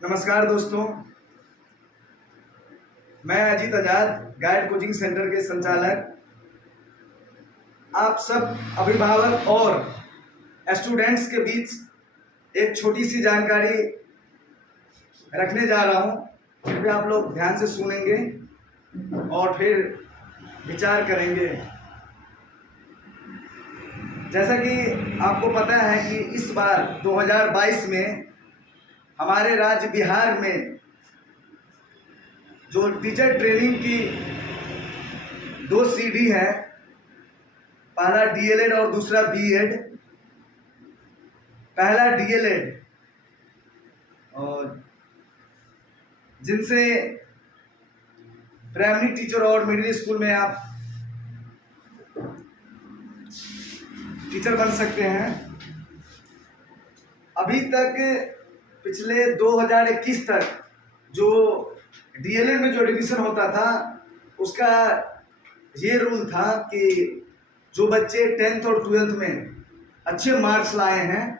नमस्कार दोस्तों, मैं अजीत आजाद गाइड कोचिंग सेंटर के संचालक आप सब अभिभावक और स्टूडेंट्स के बीच एक छोटी सी जानकारी रखने जा रहा हूं। कृपया आप लोग ध्यान से सुनेंगे और फिर विचार करेंगे। जैसा कि आपको पता है कि इस बार 2022 में हमारे राज्य बिहार में जो टीचर ट्रेनिंग की 2 सीडी है, पहला डीएलएड और दूसरा बीएड। पहला डीएलएड और जिनसे प्राइमरी टीचर और मिडिल स्कूल में आप टीचर बन सकते हैं। अभी तक पिछले 2021 तक जो डीएलएड में जो एडमिशन होता था उसका ये रूल था कि जो बच्चे 10th और 12th में अच्छे मार्क्स लाए हैं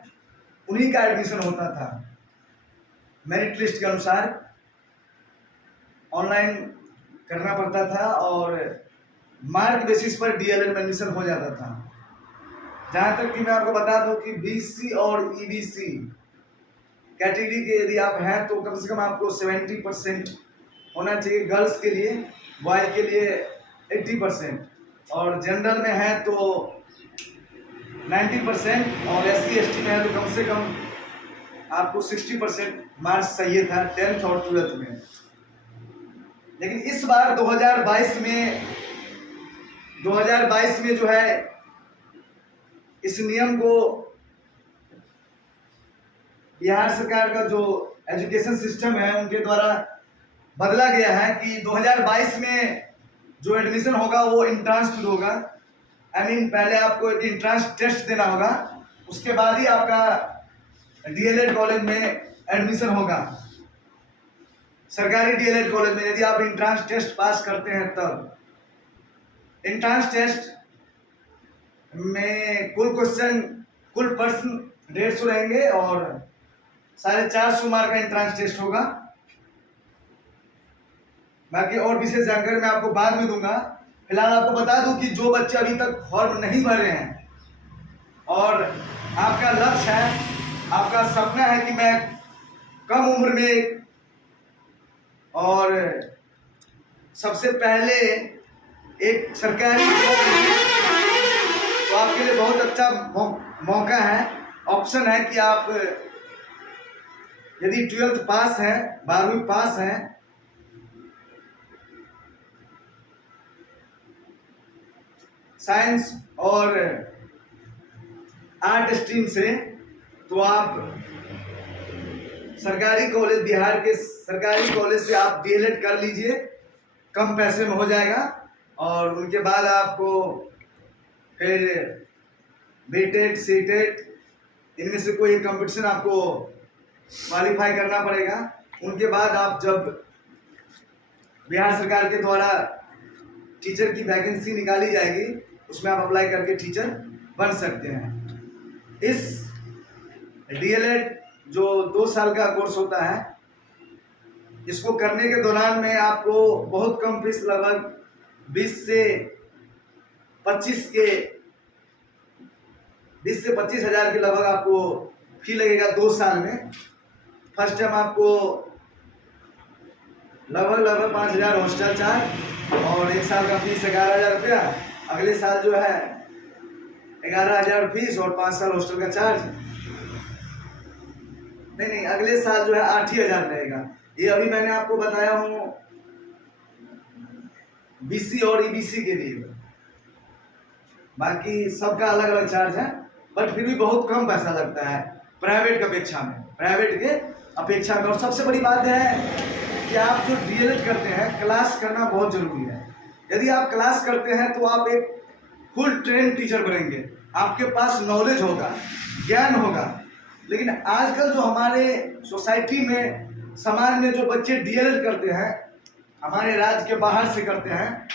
उन्हीं का एडमिशन होता था। मेरिट लिस्ट के अनुसार ऑनलाइन करना पड़ता था और मार्क बेसिस पर डीएलएड में एडमिशन हो जाता था। जहाँ तक कि मैं आपको बता दूं कि बीसी और ईबीसी कैटेगरी के यदि आप हैं तो कम से कम आपको 70% होना चाहिए गर्ल्स के लिए, बॉयज के लिए 80%, और जनरल में है तो 90%, और SC ST में है तो कम से कम आपको 60% मार्क्स चाहिए था 10th और 12th में। लेकिन इस बार 2022 में जो है इस नियम को बिहार सरकार का जो एजुकेशन सिस्टम है उनके द्वारा बदला गया है कि 2022 में जो एडमिशन होगा वो इंट्रांस थ्रू होगा। पहले आपको एक इंट्रांस टेस्ट देना होगा, उसके बाद ही आपका डीएलएड कॉलेज में एडमिशन होगा। सरकारी डीएलएड कॉलेज में यदि आप इंट्रांस टेस्ट पास करते हैं तब। इंट्रांस टेस्ट में कुल प्रश्न 150 रहेंगे और 450 मार्क का इंट्रांस टेस्ट होगा। बाकी और विशेष जानकारी मैं आपको बाद में दूंगा। फिलहाल आपको बता दूं कि जो बच्चे अभी तक फॉर्म नहीं भरे हैं और आपका लक्ष्य है, आपका सपना है कि मैं कम उम्र में और सबसे पहले एक सरकारी तो आपके लिए बहुत अच्छा मौका है, ऑप्शन है कि आप यदि 12th पास है, 12वीं पास है, साइंस और आर्ट स्ट्रीम से, तो आप सरकारी कॉलेज, बिहार के सरकारी कॉलेज से आप डीएलएड कर लीजिए, कम पैसे में हो जाएगा। और उनके बाद आपको फिर बीटेट सीटेट इनमें से कोई कंपटीशन आपको क्वालिफाई करना पड़ेगा। उनके बाद आप जब बिहार सरकार के द्वारा टीचर की वैकेंसी निकाली जाएगी उसमें आप अप्लाई करके टीचर बन सकते हैं। इस डीएलएड जो 2 साल का कोर्स होता है, इसको करने के दौरान में आपको बहुत कम फीस, लगभग 20 से 25 हज़ार के लगभग आपको फी लगेगा 2 साल में। फर्स्ट टाइम आपको लगभग 5,000 हॉस्टल चार्ज और 1 साल का फीस 11,000 रुपया। अगले साल जो है 11,000 फीस और 5 साल हॉस्टल का चार्ज। नहीं, अगले साल जो है 8,000 रहेगा। ये अभी मैंने आपको बताया हूँ बीसी और ईबीसी के लिए, बाकी सबका अलग अलग चार्ज है, बट फिर भी बहुत कम पैसा लगता है प्राइवेट के अपेक्षा में। और सबसे बड़ी बात है कि आप जो डीएलएड करते हैं, क्लास करना बहुत जरूरी है। यदि आप क्लास करते हैं तो आप एक फुल ट्रेन टीचर बनेंगे, आपके पास नॉलेज होगा, ज्ञान होगा। लेकिन आजकल जो हमारे सोसाइटी में, समाज में जो बच्चे डीएलएड करते हैं, हमारे राज्य के बाहर से करते हैं,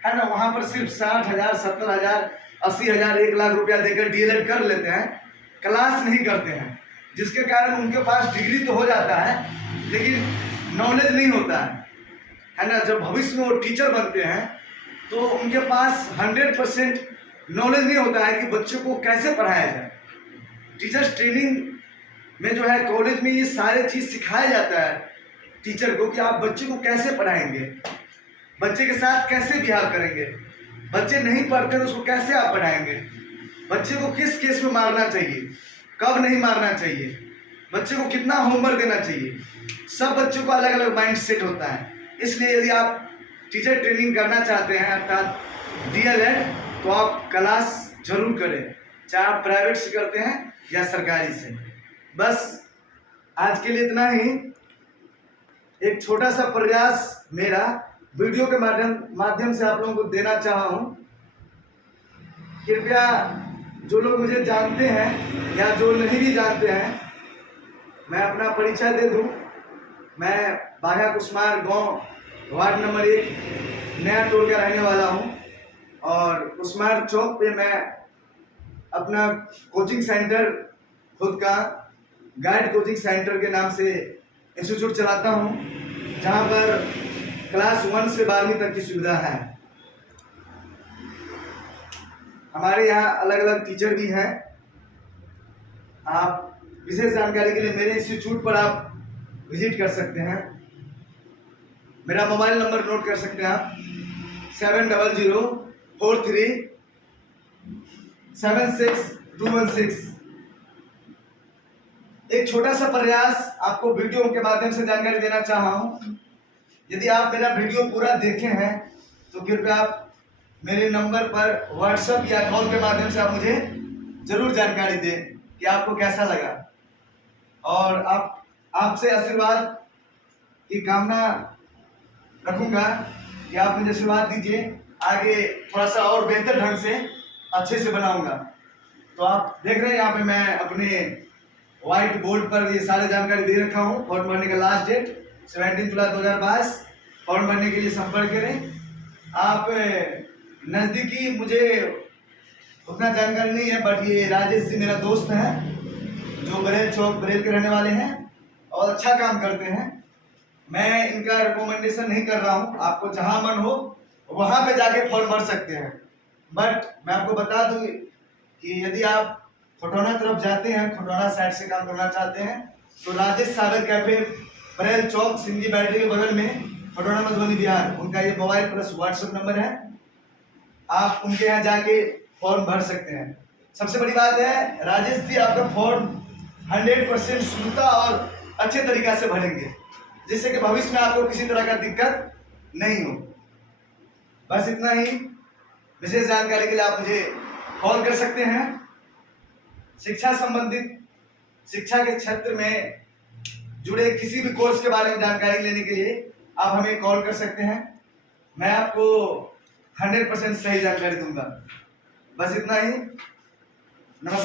है ना, वहाँ पर सिर्फ 60,000, 70,000, 80,000, 1 लाख रुपया देकर डीएलएड कर लेते हैं, क्लास नहीं करते हैं, जिसके कारण उनके पास डिग्री तो हो जाता है लेकिन नॉलेज नहीं होता है ना। जब भविष्य में वो टीचर बनते हैं तो उनके पास 100% नॉलेज नहीं होता है कि बच्चों को कैसे पढ़ाया जाए। टीचर्स ट्रेनिंग में जो है कॉलेज में ये सारे चीज़ सिखाया जाता है टीचर को कि आप बच्चे को कैसे पढ़ाएंगे, बच्चे के साथ कैसे बिहेव करेंगे, बच्चे नहीं पढ़ते तो उसको कैसे आप पढ़ाएंगे, बच्चे को किस केस में मारना चाहिए, कब नहीं मारना चाहिए, बच्चे को कितना होमवर्क देना चाहिए। सब बच्चों का अलग अलग माइंड सेट होता है। इसलिए यदि आप टीचर ट्रेनिंग करना चाहते हैं अर्थात DLED, तो आप क्लास जरूर करें, चाहे आप प्राइवेट से करते हैं या सरकारी से। बस आज के लिए इतना ही। एक छोटा सा प्रयास मेरा वीडियो के माध्यम से आप लोगों को देना चाहा हूँ। कृपया जो लोग मुझे जानते हैं या जो नहीं भी जानते हैं, मैं अपना परिचय दे दूँ। मैं बाघा कुसमार गांव वार्ड नंबर 1 नया टोल का रहने वाला हूं और कुसमार चौक पे मैं अपना कोचिंग सेंटर, खुद का गाइड कोचिंग सेंटर के नाम से इंस्टीट्यूट चलाता हूं, जहां पर क्लास 1 से 12वीं तक की सुविधा है। हमारे यहाँ अलग अलग टीचर भी हैं। आप विशेष जानकारी के लिए मेरे इंस्टीट्यूट पर आप विजिट कर सकते हैं। मेरा मोबाइल नंबर नोट कर सकते हैं आप, 7004376216। एक छोटा सा प्रयास आपको वीडियो के माध्यम से जानकारी देना चाहा हूँ। यदि आप मेरा वीडियो पूरा देखे हैं तो कृपया आप मेरे नंबर पर व्हाट्सएप या कॉल के माध्यम से आप मुझे जरूर जानकारी दें कि आपको कैसा लगा। और आपसे आशीर्वाद की कामना रखूंगा कि आप मुझे आशीर्वाद दीजिए, आगे थोड़ा सा और बेहतर ढंग से अच्छे से बनाऊंगा। तो आप देख रहे हैं यहाँ पे मैं अपने व्हाइट बोर्ड पर ये सारे जानकारी दे रखा हूँ। फॉर्म भरने का लास्ट डेट 17 जुलाई 2022। फॉर्म भरने के लिए संपर्क करें। आप नज़दीकी, मुझे उतना जानकारी नहीं है, बट ये राजेश जी मेरा दोस्त है जो बरेल चौक बरेल के रहने वाले हैं और अच्छा काम करते हैं। मैं इनका रिकमेंडेशन नहीं कर रहा हूँ, आपको जहाँ मन हो वहाँ पे जाके फॉर्म भर सकते हैं। बट मैं आपको बता दूँ कि यदि आप खटौना तरफ जाते हैं, खटौना साइड से काम करना चाहते हैं, तो राजेश सागर कैफे बरेल चौक सिंधी बैटरी के बगल में, खटौना मधुबनी बिहार, उनका ये मोबाइल प्लस व्हाट्सएप नंबर है। आप उनके यहाँ जाके फॉर्म भर सकते हैं। सबसे बड़ी बात है, राजेश जी आपका फॉर्म 100% शुद्धता और अच्छे तरीका से भरेंगे, जिससे कि भविष्य में आपको किसी तरह का दिक्कत नहीं हो। बस इतना ही। विशेष जानकारी के लिए आप मुझे कॉल कर सकते हैं। शिक्षा संबंधित, शिक्षा के क्षेत्र में जुड़े किसी भी कोर्स के बारे में जानकारी लेने के लिए आप हमें कॉल कर सकते हैं। मैं आपको 100% सही जानकारी दूंगा। बस इतना ही। नमस्कार।